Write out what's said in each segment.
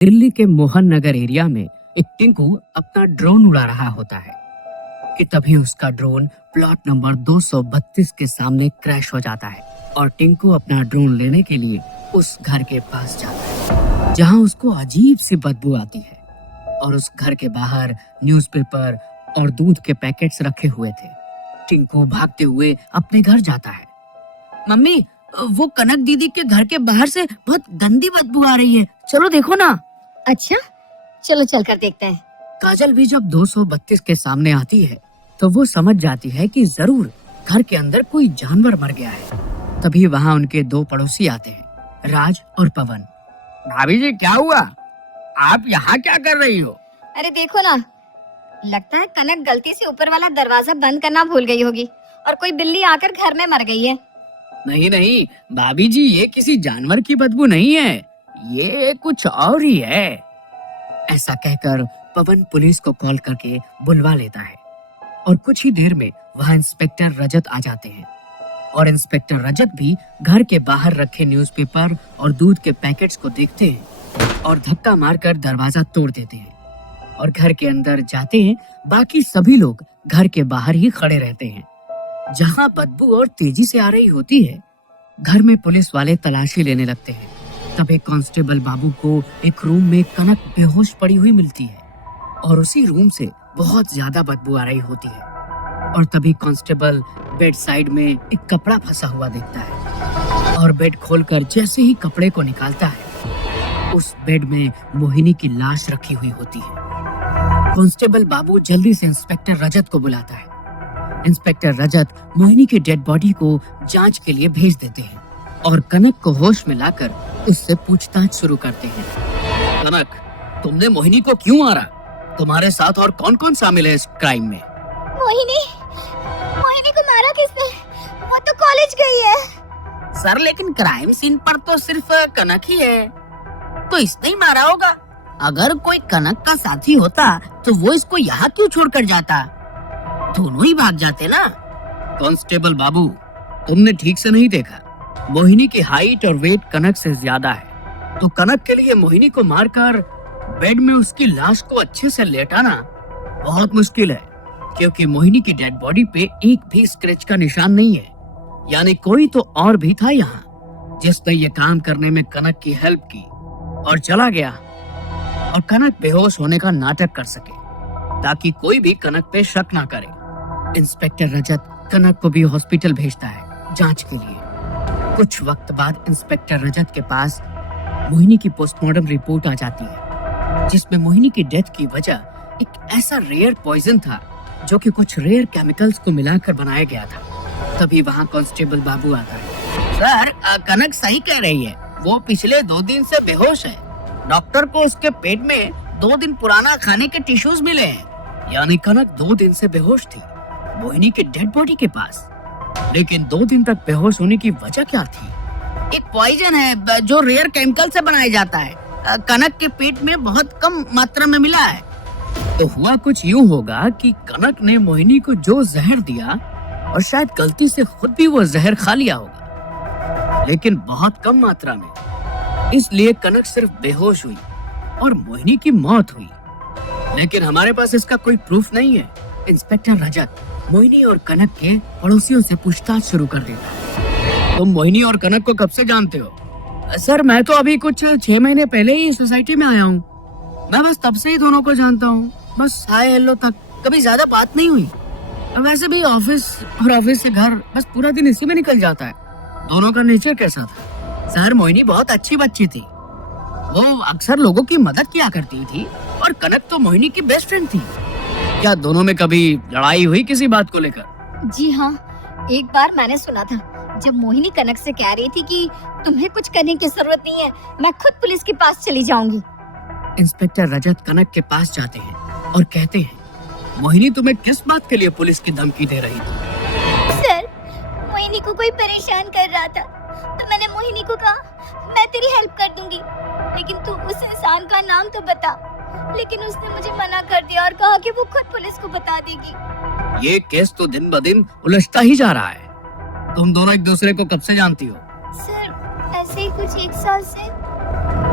दिल्ली के मोहन नगर एरिया में एक टिंकू अपना ड्रोन उड़ा रहा होता है कि तभी उसका ड्रोन प्लॉट नंबर 232 के सामने क्रैश हो जाता है और टिंकू अपना ड्रोन लेने के लिए उस घर के पास जाता है जहां उसको अजीब सी बदबू आती है और उस घर के बाहर न्यूज़पेपर और दूध के पैकेट्स रखे हुए थे। टिंकू भागते हुए अपने घर जाता है। मम्मी, वो कनक दीदी के घर के बाहर से बहुत गंदी बदबू आ रही है, चलो देखो ना। अच्छा, चलो चलकर देखते हैं। काजल भी जब 232 के सामने आती है तो वो समझ जाती है कि जरूर घर के अंदर कोई जानवर मर गया है। तभी वहाँ उनके दो पड़ोसी आते हैं, राज और पवन। भाभी जी, क्या हुआ? आप यहाँ क्या कर रही हो? अरे देखो ना, लगता है कनक गलती से ऊपर वाला दरवाजा बंद करना भूल गई होगी और कोई बिल्ली आकर घर में मर गई है। नहीं नहीं भाभी जी, ये किसी जानवर की बदबू नहीं है, ये कुछ और ही है। ऐसा कहकर पवन पुलिस को कॉल करके बुलवा लेता है और कुछ ही देर में वहाँ इंस्पेक्टर रजत आ जाते हैं और इंस्पेक्टर रजत भी घर के बाहर रखे न्यूज़पेपर और दूध के पैकेट्स को देखते हैं और धक्का मारकर दरवाजा तोड़ देते हैं और घर के अंदर जाते हैं। बाकी सभी लोग घर के बाहर ही खड़े रहते हैं। जहाँ बदबू और तेजी से आ रही होती है, घर में पुलिस वाले तलाशी लेने लगते हैं। तब एक कांस्टेबल बाबू को एक रूम में कनक बेहोश पड़ी हुई मिलती है और उसी रूम से बहुत ज्यादा बदबू आ रही होती है और तभी कांस्टेबल बेड साइड में एक कपड़ा फंसा हुआ देखता है और बेड खोलकर जैसे ही कपड़े को निकालता है, उस बेड में मोहिनी की लाश रखी हुई होती है। कांस्टेबल बाबू जल्दी से इंस्पेक्टर रजत को बुलाता है। इंस्पेक्टर रजत मोहिनी की डेड बॉडी को जांच के लिए भेज देते हैं और कनक को होश में लाकर इससे पूछताछ शुरू करते हैं। कनक, तुमने मोहिनी को क्यों मारा? तुम्हारे साथ और कौन कौन शामिल है इस क्राइम में? मोहिनी को मारा किसने? वो तो कॉलेज गई है। सर, लेकिन क्राइम सीन पर तो सिर्फ कनक ही है, तो इसने ही मारा होगा। अगर कोई कनक का साथी होता तो वो इसको यहाँ क्यों छोड़कर जाता? दोनों ही भाग जाते ना। कांस्टेबल बाबू, तुमने ठीक से नहीं देखा। मोहिनी की हाइट और वेट कनक से ज्यादा है, तो कनक के लिए मोहिनी को मारकर बेड में उसकी लाश को अच्छे से लेटाना बहुत मुश्किल है, क्योंकि मोहिनी की डेड बॉडी पे एक भी स्क्रैच का निशान नहीं है। यानी कोई तो और भी था यहाँ जिसने ये काम करने में कनक की हेल्प की और चला गया और कनक बेहोश होने का नाटक कर सके ताकि कोई भी कनक पे शक ना करे। इंस्पेक्टर रजत कनक को भी हॉस्पिटल भेजता है जांच के लिए। कुछ वक्त बाद इंस्पेक्टर रजत के पास मोहिनी की पोस्टमार्टम रिपोर्ट आ जाती है, जिसमें मोहिनी की डेथ की वजह एक ऐसा रेयर पॉइजन था जो कि कुछ रेयर केमिकल्स को मिलाकर बनाया गया था। तभी वहाँ कांस्टेबल बाबू आता है। सर, कनक सही कह रही है, वो पिछले 2 दिन से बेहोश है। डॉक्टर को उसके पेट में 2 दिन पुराना खाने के टिश्यूज मिले हैं, यानी कनक 2 दिन से बेहोश थी मोहिनी के डेड बॉडी के पास। लेकिन 2 दिन तक बेहोश होने की वजह क्या थी? एक पॉइजन है जो रेयर केमिकल से बनाया जाता है, कनक के पेट में बहुत कम मात्रा में मिला है। तो हुआ कुछ यूँ होगा कि कनक ने मोहिनी को जो जहर दिया और शायद गलती से खुद भी वो जहर खा लिया होगा, लेकिन बहुत कम मात्रा में। इसलिए कनक सिर्फ बेहोश हुई और मोहिनी की मौत हुई। लेकिन हमारे पास इसका कोई प्रूफ नहीं है। इंस्पेक्टर रजत मोहिनी और कनक के पड़ोसियों से पूछताछ शुरू कर देता है। तुम मोहिनी और कनक को कब से जानते हो? सर, मैं तो अभी कुछ 6 महीने पहले ही सोसाइटी में आया हूँ। मैं बस तब से ही दोनों को जानता हूँ, बस हाय हेलो तक, कभी ज्यादा बात नहीं हुई। वैसे भी ऑफिस और ऑफिस से घर बस पूरा दिन इसी में निकल जाता है। दोनों का नेचर कैसा था? सर, मोहिनी बहुत अच्छी बच्ची थी, वो अक्सर लोगों की मदद किया करती थी और कनक तो मोहिनी की बेस्ट फ्रेंड थी। क्या दोनों में कभी लड़ाई हुई किसी बात को लेकर? जी हाँ, एक बार मैंने सुना था जब मोहिनी कनक से कह रही थी कि तुम्हें कुछ करने की जरूरत नहीं है, मैं खुद पुलिस के पास चली जाऊंगी। इंस्पेक्टर रजत कनक के पास जाते हैं और कहते हैं, मोहिनी तुम्हें किस बात के लिए पुलिस की धमकी दे रही थी? सर, मोहिनी को कोई परेशान कर रहा था तो मैंने मोहिनी को कहा मैं तेरी हेल्प कर दूंगी, लेकिन तू उस इंसान का नाम तो बता। लेकिन उसने मुझे मना कर दिया और कहा कि वो खुद पुलिस को बता देगी। ये केस तो दिन ब दिन उलझता ही जा रहा है। तुम दोनों एक दूसरे को कब से जानती हो? सर, ऐसे ही कुछ 1 साल से।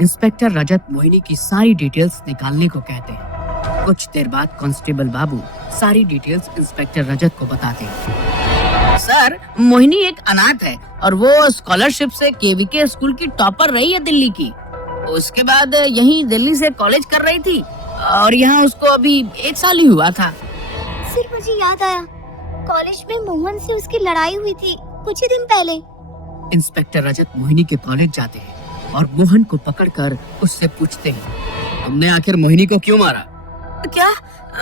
इंस्पेक्टर रजत मोहिनी की सारी डिटेल्स निकालने को कहते हैं। कुछ देर बाद कांस्टेबल बाबू सारी डिटेल्स इंस्पेक्टर रजत को बताते हैं। सर, मोहिनी एक अनाथ है और वो स्कॉलरशिप से केवीके स्कूल की टॉपर रही है दिल्ली की। उसके बाद यहीं दिल्ली से कॉलेज कर रही थी और यहाँ उसको अभी 1 साल ही हुआ था। फिर मुझे याद आया, कॉलेज में मोहन से उसकी लड़ाई हुई थी कुछ ही दिन पहले। इंस्पेक्टर रजत मोहिनी के कॉलेज जाते हैं और मोहन को पकड़कर उससे पूछते हैं, तुमने आखिर मोहिनी को क्यों मारा? क्या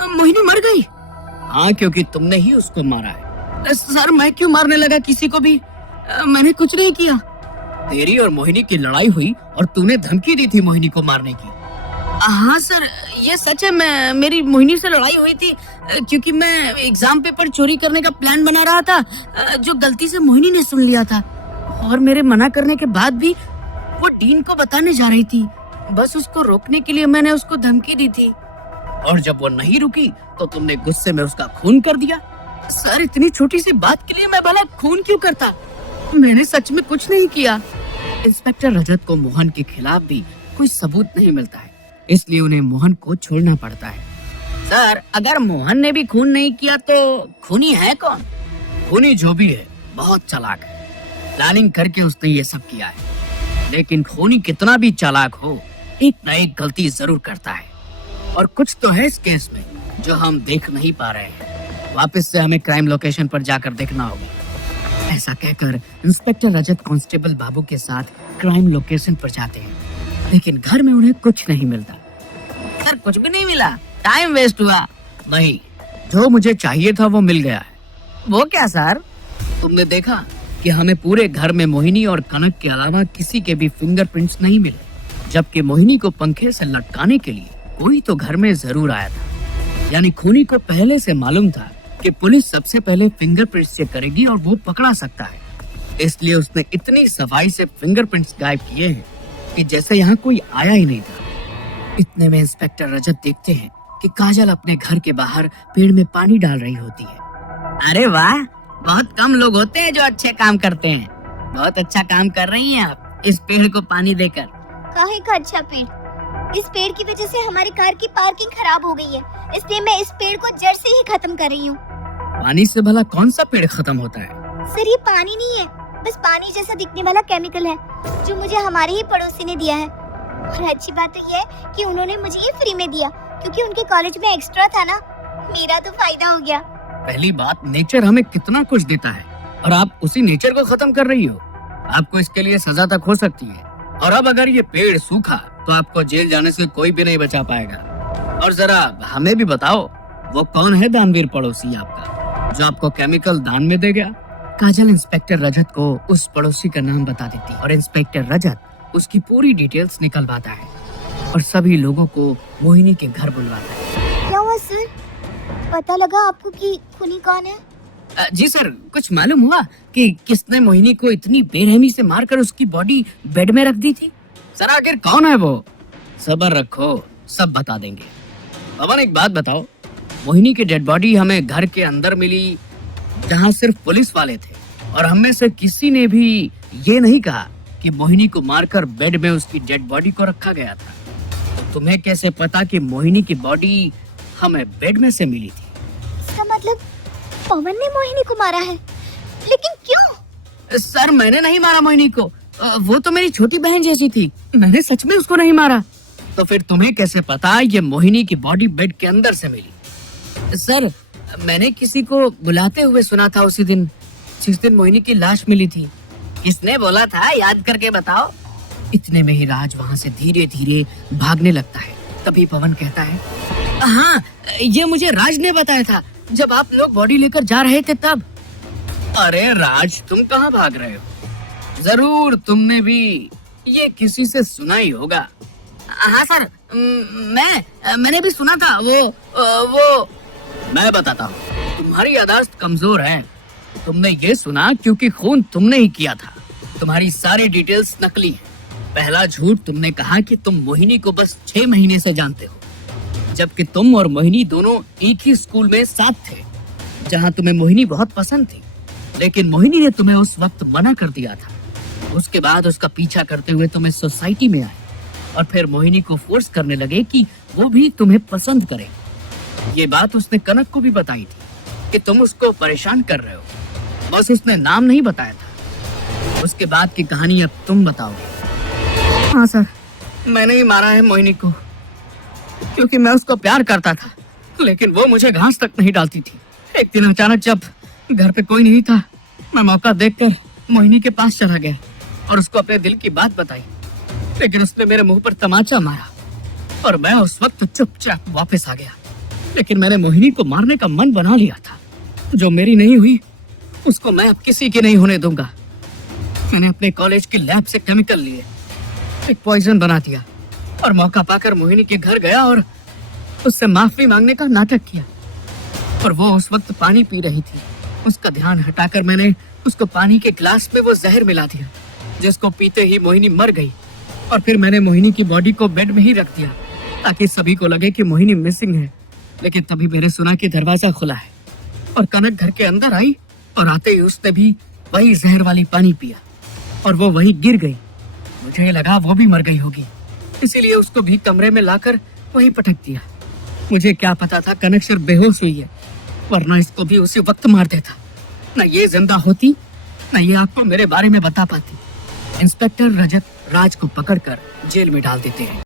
मोहिनी मर गई? हाँ, क्योंकि तुमने ही उसको मारा है। सर, मैं क्यों मारने लगा किसी को भी? मैंने कुछ नहीं किया। तेरी और मोहिनी की लड़ाई हुई और तूने धमकी दी थी मोहिनी को मारने की। हाँ सर, ये सच है। मेरी मोहिनी से लड़ाई हुई थी क्योंकि मैं एग्जाम पेपर चोरी करने का प्लान बना रहा था, जो गलती से मोहिनी ने सुन लिया था और मेरे मना करने के बाद भी वो डीन को बताने जा रही थी। बस उसको रोकने के लिए मैंने उसको धमकी दी थी और जब वो नहीं रुकी तो तुमने गुस्से में उसका खून कर दिया। सर, इतनी छोटी सी बात के लिए मैं भला खून क्यों करता? मैंने सच में कुछ नहीं किया। इंस्पेक्टर रजत को मोहन के खिलाफ भी कोई सबूत नहीं मिलता है, इसलिए उन्हें मोहन को छोड़ना पड़ता है। सर, अगर मोहन ने भी खून नहीं किया तो खूनी है कौन? खूनी जो भी है बहुत चालाक है। प्लानिंग करके उसने ये सब किया है। लेकिन खूनी कितना भी चालाक हो, एक न एक गलती जरूर करता है और कुछ तो है इस केस में जो हम देख नहीं पा रहे हैं। वापस से हमें क्राइम लोकेशन पर जाकर देखना होगा। ऐसा कहकर इंस्पेक्टर रजत कांस्टेबल बाबू के साथ क्राइम लोकेशन पर जाते हैं, लेकिन घर में उन्हें कुछ नहीं मिलता। सर, कुछ भी नहीं मिला? टाइम वेस्ट हुआ। नहीं, जो मुझे चाहिए था वो मिल गया है। वो क्या सर? तुमने देखा कि हमें पूरे घर में मोहिनी और कनक के अलावा किसी के भी फिंगरप्रिंट्स नहीं मिले, जबकि मोहिनी को पंखे से लटकाने के लिए कोई तो घर में जरूर आया था। यानी खूनी को पहले से मालूम था कि पुलिस सबसे पहले फिंगरप्रिंट्स चेक करेगी और वो पकड़ा सकता है, इसलिए उसने इतनी सफाई से फिंगरप्रिंट्स गायब किए हैं कि जैसे यहाँ कोई आया ही नहीं था। इतने में इंस्पेक्टर रजत देखते हैं कि काजल अपने घर के बाहर पेड़ में पानी डाल रही होती है। अरे वाह, बहुत कम लोग होते हैं जो अच्छे काम करते हैं। बहुत अच्छा काम कर रही हैं आप इस पेड़ को पानी देकर। काहे का अच्छा पेड़? इस पेड़ की वजह से हमारी कार की पार्किंग खराब हो गई है, इसलिए मैं इस पेड़ को जड़ से ही खत्म कर रही हूँ। पानी से भला कौन सा पेड़ खत्म होता है? सर, ये पानी नहीं है, बस पानी जैसा दिखने वाला केमिकल है जो मुझे हमारे ही पड़ोसी ने दिया है। और अच्छी बात तो ये है कि उन्होंने मुझे ये फ्री में दिया क्योंकि उनके कॉलेज में एक्स्ट्रा था ना। मेरा तो फायदा हो गया। पहली बात, नेचर हमें कितना कुछ देता है और आप उसी नेचर को खत्म कर रही हो। आपको इसके लिए सजा तक हो सकती है। और अब अगर ये पेड़ सूखा तो आपको जेल जाने से कोई भी नहीं बचा पाएगा। और जरा हमें भी बताओ, वो कौन है दानवीर पड़ोसी आपका जो आपको केमिकल दान में दे गया? काजल इंस्पेक्टर रजत को उस पड़ोसी का नाम बता देती है और इंस्पेक्टर रजत उसकी पूरी डिटेल्स निकलवाता है और सभी लोगों को मोहिनी के घर बुलवाता है। क्या हुआ सर? पता लगा आपको कि खूनी कौन है? जी सर, कुछ मालूम हुआ कि किसने मोहिनी को इतनी बेरहमी से मारकर उसकी बॉडी बेड में रख दी थी? सर, आखिर कौन है वो? सब्र रखो, सब बता देंगे। पवन, एक बात बताओ, मोहिनी की डेड बॉडी हमें घर के अंदर मिली जहाँ सिर्फ पुलिस वाले थे और हम में से किसी ने भी ये नहीं कहा कि मोहिनी को मारकर बेड में उसकी डेड बॉडी को रखा गया था। तो तुम्हें कैसे पता कि मोहिनी की बॉडी हमें बेड में से मिली थी? इसका मतलब पवन ने मोहिनी को मारा है, लेकिन क्यों? सर, मैंने नहीं मारा मोहिनी को। वो तो मेरी छोटी बहन जैसी थी। मैंने सच में उसको नहीं मारा। तो फिर तुम्हें कैसे पता ये मोहिनी की बॉडी बेड के अंदर से मिली? सर, मैंने किसी को बुलाते हुए सुना था उसी दिन जिस दिन मोहिनी की लाश मिली थी। किसने बोला था, याद करके बताओ। इतने में ही राज वहाँ से धीरे धीरे भागने लगता है। तभी पवन कहता है, हाँ, ये मुझे राज ने बताया था जब आप लोग बॉडी लेकर जा रहे थे तब। अरे राज, तुम कहाँ भाग रहे हो? जरूर तुमने भी ये किसी से सुना ही होगा। हाँ सर, मैंने भी सुना था। वो मैं बताता हूँ, तुम्हारी याददाश्त कमजोर है। तुमने ये सुना क्योंकि खून तुमने ही किया था। तुम्हारी सारी डिटेल्स नकली है। पहला झूठ, तुमने कहा कि तुम मोहिनी को बस 6 महीने से जानते हो, जबकि तुम और मोहिनी दोनों एक ही स्कूल में साथ थे, जहाँ तुम्हें मोहिनी बहुत पसंद थी, लेकिन मोहिनी ने तुम्हें उस वक्त मना कर दिया था। उसके बाद उसका पीछा करते हुए तुम इस सोसाइटी में आए और फिर मोहिनी को फोर्स करने लगे कि वो भी तुम्हें पसंद करे। ये बात उसने कनक को भी बताई थी कि तुम उसको परेशान कर रहे हो। बस उसने नाम नहीं बताया था। उसके बाद की कहानी अब तुम बताओगे। हाँ सर, मैंने ही मारा है मोहिनी को, क्योंकि मैं उसको प्यार करता था, लेकिन वो मुझे घास तक नहीं डालती थी। एक दिन अचानक जब घर पे कोई नहीं था, मैं मौका देखकर मोहिनी के पास चला गया और उसको अपने दिल की बात बताई, लेकिन उसने मेरे मुंह पर तमाचा मारा और मैं उस वक्त चुपचाप वापस आ गया। लेकिन मैंने मोहिनी को मारने का मन बना लिया था। जो मेरी नहीं हुई उसको मैं अब किसी की नहीं होने दूंगा। मैंने अपने कॉलेज की लैब से केमिकल लिए, एक पॉइजन बना दिया और मौका पाकर मोहिनी के घर गया और उससे माफी मांगने का नाटक किया। और वो उस वक्त पानी पी रही थी। उसका ध्यान हटाकर मैंने उसको पानी के ग्लास में वो जहर मिला दिया, जिसको पीते ही मोहिनी मर गई। और फिर मैंने मोहिनी की बॉडी को बेड में ही रख दिया ताकि सभी को लगे कि मोहिनी मिसिंग है। लेकिन तभी मैंने सुना कि दरवाजा खुला है और कनक घर के अंदर आई और आते ही उसने भी वही जहर वाली पानी पिया और वो वही गिर गई। मुझे लगा वो भी मर गई होगी, इसीलिए उसको भी कमरे में लाकर वही पटक दिया। मुझे क्या पता था कनक सिर्फ बेहोश हुई है, वरना इसको भी उसी वक्त मार देता। न ये जिंदा होती, न ये आपको मेरे बारे में बता पाती। इंस्पेक्टर रजत राज को पकड़कर जेल में डाल देते हैं।